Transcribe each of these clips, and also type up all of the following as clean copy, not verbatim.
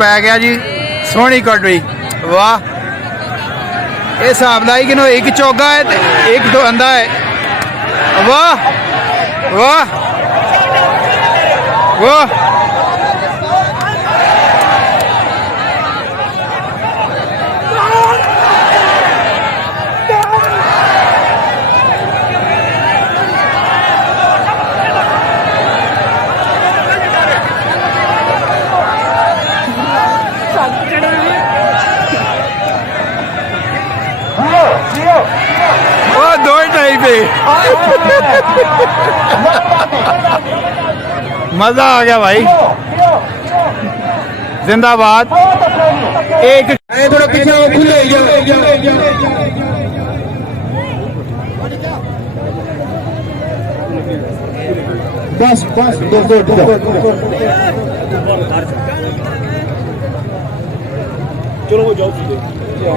पै गया जी सोहनी कटरी वाह। ये हिसाब लाई कि एक चौगा है एक दो अंधा है। वाह वाह वाह। दो ढाई पे मजा आ गया भाई जिंदाबाद। एक थोड़ा पीछे खुले बस बस चलो वो जाओ क्या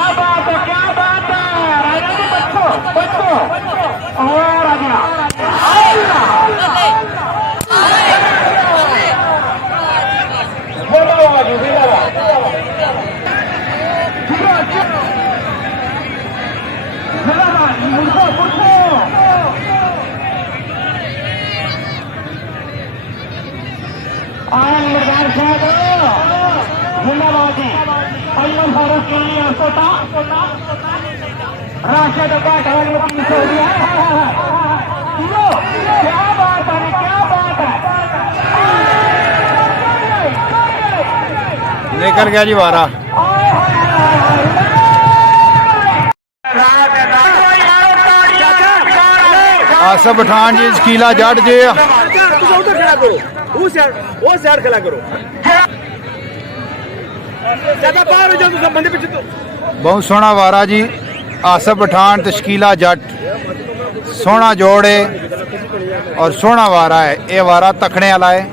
बात है राजा जी बच्चों और आ गया राशिद क्या बात है निकल गया जी वारा। आसफ पठान जी शकीला जट जी बहुत सोहना वारा जी। आसफ पठान ते शकीला जट सोहना जोड़ है और सोहना वारा है। ये वारा तखने वाला है।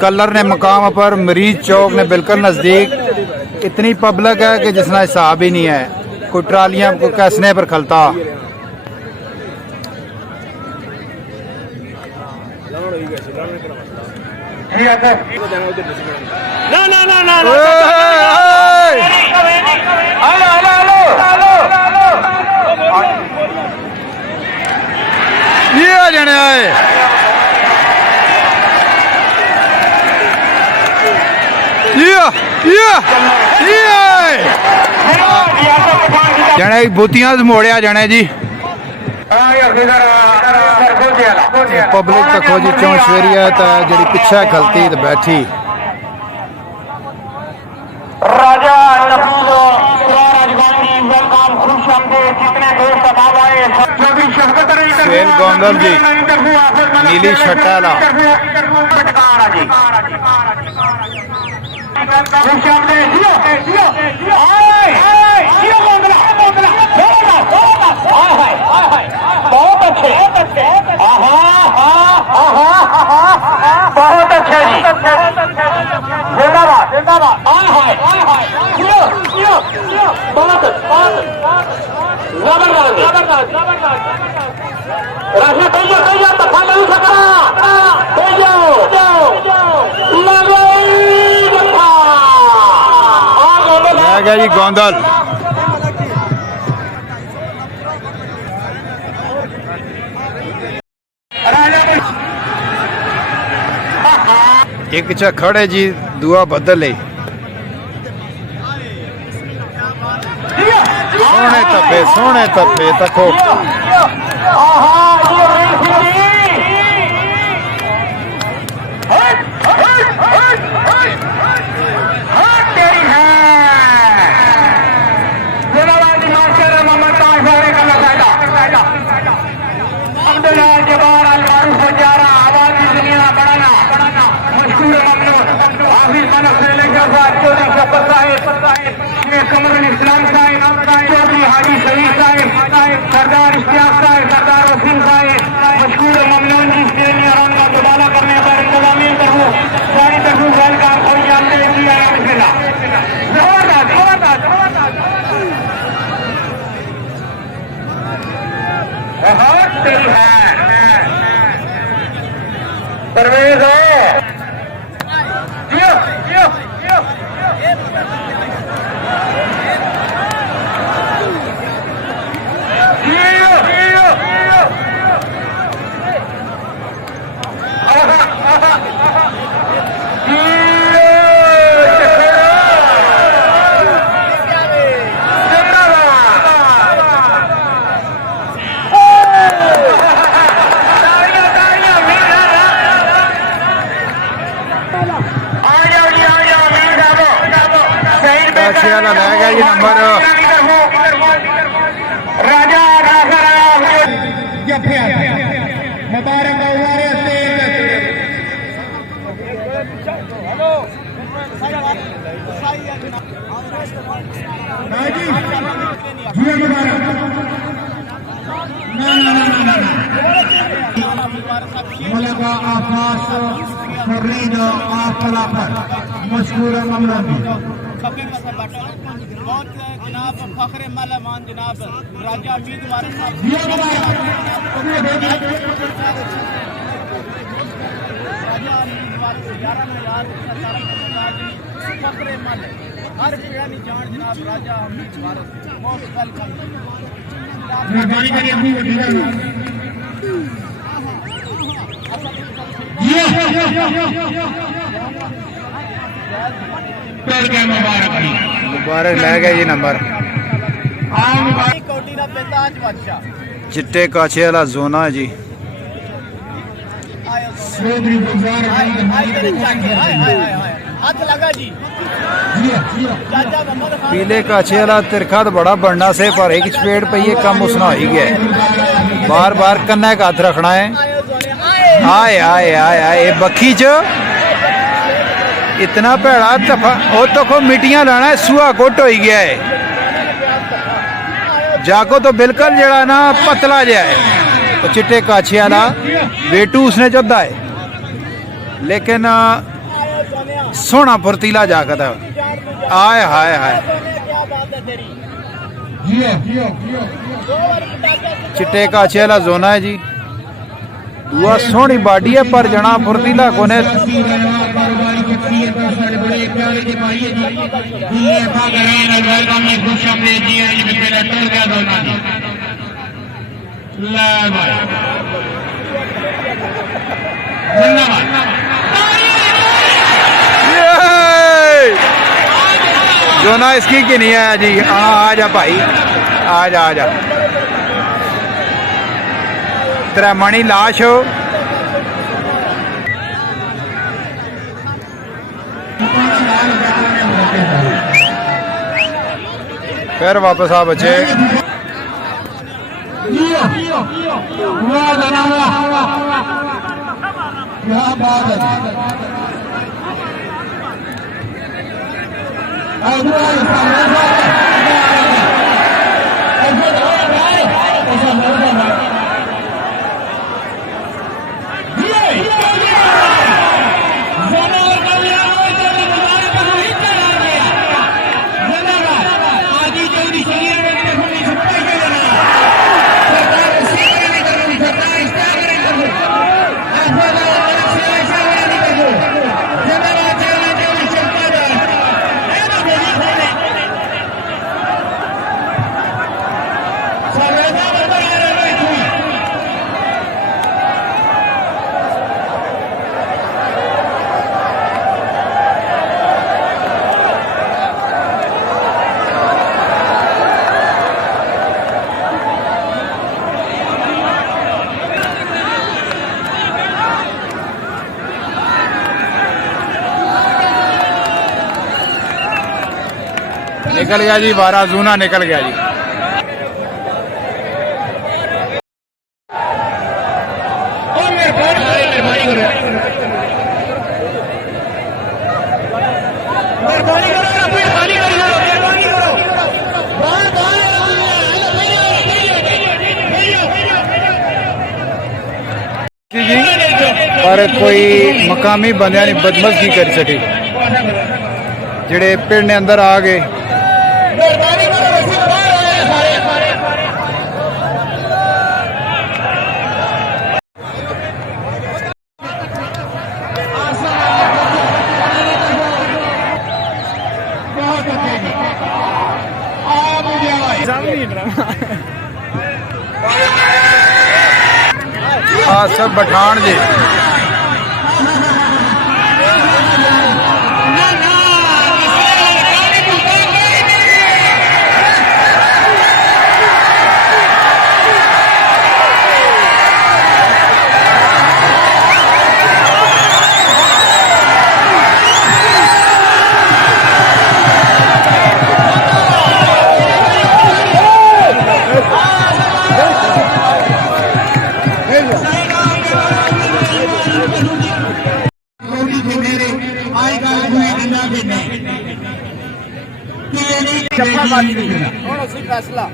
कलर ने मकाम पर मरीज चौक ने बिल्कुल नज़दीक इतनी पब्लिक है कि जिसना हिसाब ही नहीं है। कोई ट्रालियां को कसने पर खलता ना ना ना ना ये आ जाने आए जने बोतियां मोड़िया जाने जी। पब्लिक तक जी चौं सवेरिया जी पिछा खलती तो बैठी राजा सुहेल गोंदल जी नीली छट्टा बहुत अच्छे, बहुत अच्छे जी, जिंदाबाद जिंदाबाद, बहुत जबरदस्त राशि तैयार तथा नहीं सकता आ गया जी गोंदल। एक झखड़ है जी, दुआ बदल है। सोने तफे तको कमरुल इस्लाम साहिब, चौधरी हाजी शरीफ साहिब, सरदार इश्तियाक साहिब, सरदार वसीम साहिब, मशहूर ममनून जी स्टेडियम आराम का मुबाला करने पर इंतजामी तरफ सारी तरफ गैल का कोई जानते हैं कि आया मिला बहुत तेरी है परवेज हो जियो जियो जियो वाला ले गया जी नंबर राजा मुबारक मशहूर बहुत जनाब फखरे मलमान जनाब राजा अमीद वारस साहब राजा अमीद वारस 11 में याद फखरे मल हर पीड़ा नहीं जान जनाब राजा अमीद वारस बहुत वेलकम मुबारक ले गया जी नंबर चिट्टे काछे वाला जोना है जी। पीले काछे वाला तिरखा तो बड़ा बढ़ना से पर एक चपेट पे ये कम उसना हो ही गया है। बार बार कन्ने का हाथ रखना है। आए आए आए आए बखी च इतना भैड़ा तफा वो तो को मिट्टियां लाना है सुहा गुट हो गया है। जाको तो बिल्कुल जड़ा ना पतला जहा है तो चिट्टे काछे वाला बेटू उसने चुदा है लेकिन सोना फुर्तीला जागता है। आए हाय हाय चिट्टे काछे वाला जोना है जी। दुआ सोहनी बाडी है पर जना फुर्तीला कोने। जोना इसकी की नहीं आया जी। हाँ आ जा भाई आ जा आ जा। तेरा मणि लाश हो फिर वापस आ बच्चे। निकल गया जी, 12 जूना निकल गया जी। जी पर कोई मकामी बंदियां ने बदमज़गी कर सके जेड़े पिंड ने अंदर आ गए। सब बठान जी फैसला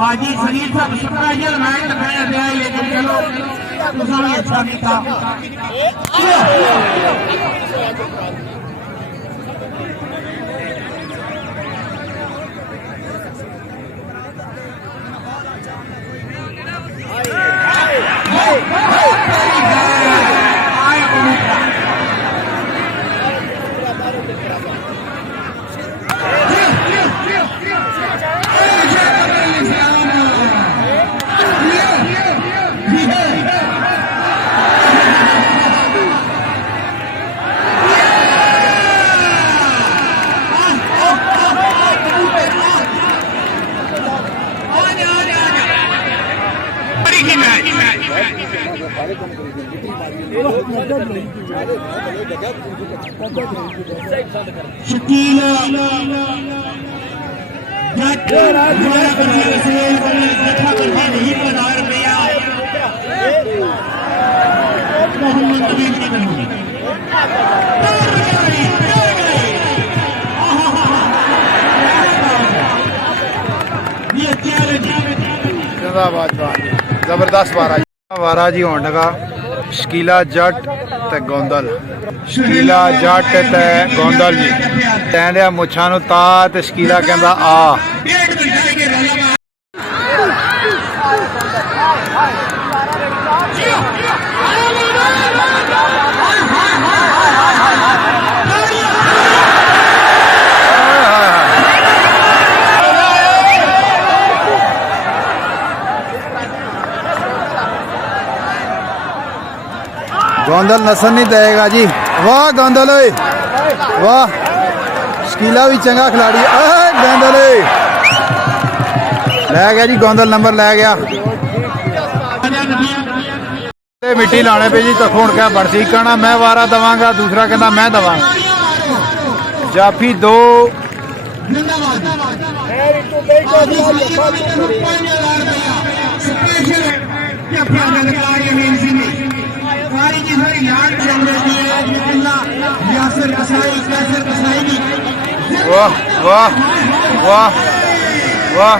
आज शरीर सब शुक्र मैच लगाया गया, लेकिन चलो दूसरा भी अच्छा नहीं था। जबरदस्त वारा जी होने लगा। शकीला जट ते गोंदल, शकीला जट ते गोंदल जी कहंदे मुछां नूं ता ते शकीला कहंदा आ। गोंदल नसन नहीं देगा जी। वाह गोंदल वाह, शकीला भी चंगा खिलाड़ी। गोंदल लै गया जी, गोंदल नंबर लै गया। मिट्टी लाने पे जी तो हुण क्या बड़सी कहना मैं वारा दवांगा, दूसरा कहना मैं दवांगा। जाफी 2 वाह वाह वाह वाह।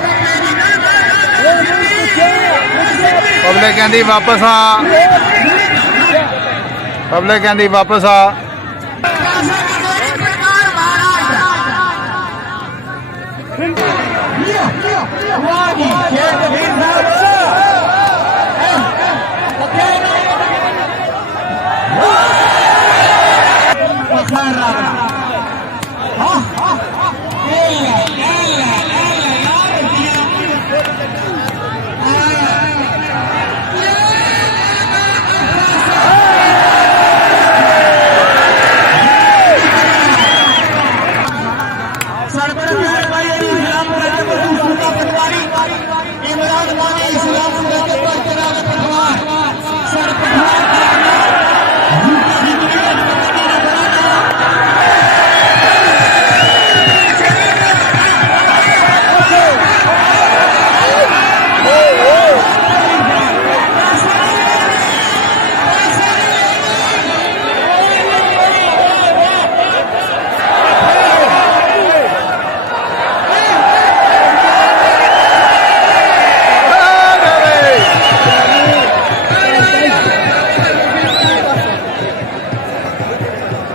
पब्लिक कहती वापस आ, पब्लिक कहती वापस आ।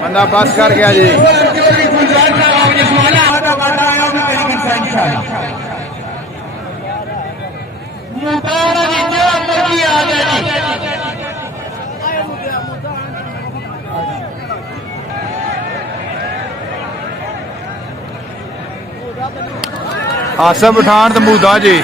बंदा बस कर गया जी। आसफ पठान तमूदा जी।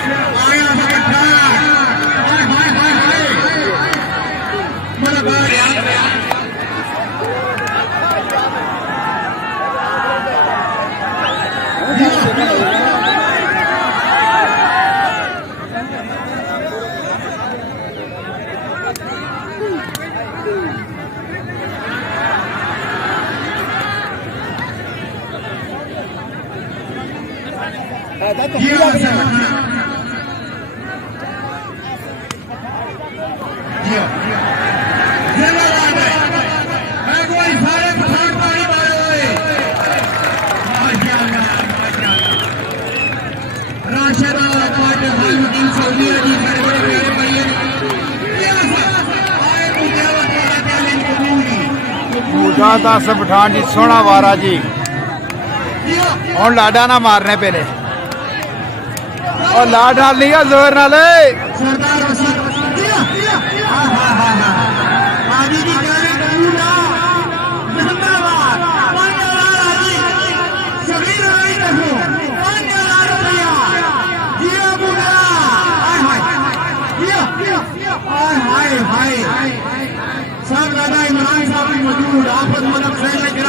आसफ पठान जी सोहना वारा जी। और लाडा ना मारने पे ने और लाड नाल नहीं है जोर नाल। सब दादा इमरान साहब भी मौजूद आफत मदद से लेकर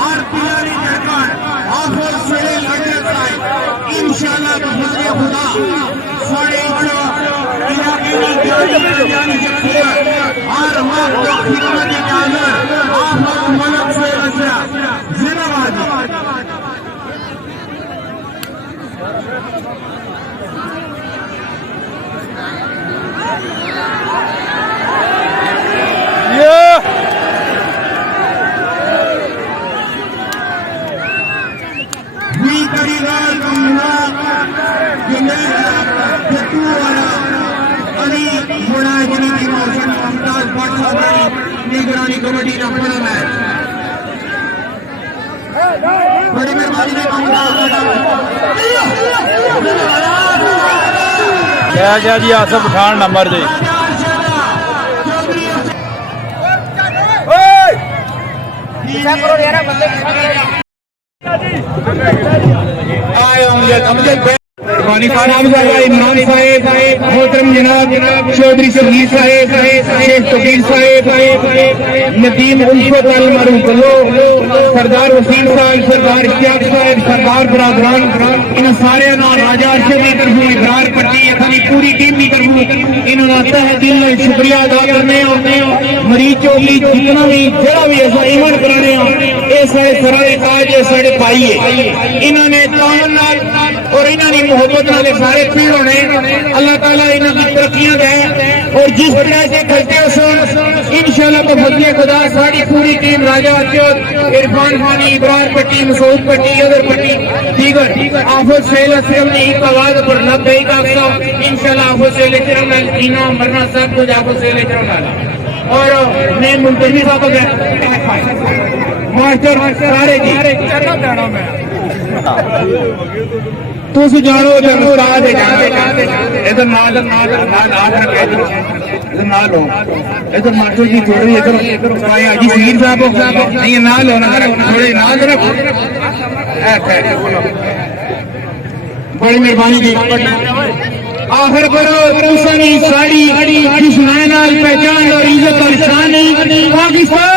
और पिलानी जरकार आफत से लड़ने साहब इंशाल्लाह बफजल खुदा सारे इलाके में जानी से और वक्त खिदमत हाजिर आफत मदद से लड़ना जिंदाबाद। निगरानी कमेटी का बड़ा मैच बड़ी मेहरबानी क्या क्या जी। आसफ पठान नंबर जी। इमरान साहेब मोहतरम जनाब चौधरी समीर साहेब शेख कबीर साहेब नदीम उल्फत अल मारूफ सरदार वसीम साहब, सरदार इश्तियाक साहब, सरदार बरादरान इन सारे राजा अरशद की तरफों इब्रार पट्टी अपनी पूरी टीम की तरफों इन्होंने तहे दिल में शुक्रिया अदा करने मरीज चोली जितना भी जरा भी ऐसा इवेंट कराने ये सारे सरारे ताज साढ़े भाई है इन्होंने तान और इन्होंने मोहब्बत वाले सारे पीड़ होने अल्लाह ताला इन्होंने तरक्कियां दे और जिस तरह से करते हो इंशाल्लाह तो फजले खुदा साड़ी पूरी टीम राजा अरशद, इरफान खानी, इब्रार पट्टी, मसूद पट्टी, अदर पट्टी दीगर आफत सेल असलम ने एक आवाज पर नब्बे का इंशाल्लाह आफत सेल करम जीना मरना सब कुछ आफत सेल करम और मैं मुंतजी साहब मास्टर सारे तुस जानो उस्ताद इधर नाल लो इधर मास्टर जी थोड़ी इधर हाजी सलीम साहब नहीं नाल हो थोड़े नाल रखो बड़ी मेहरबानी जी आखिर करो तुसनी साड़ी जिस नाल पहचान और इज्जत और शान पाकिस्तान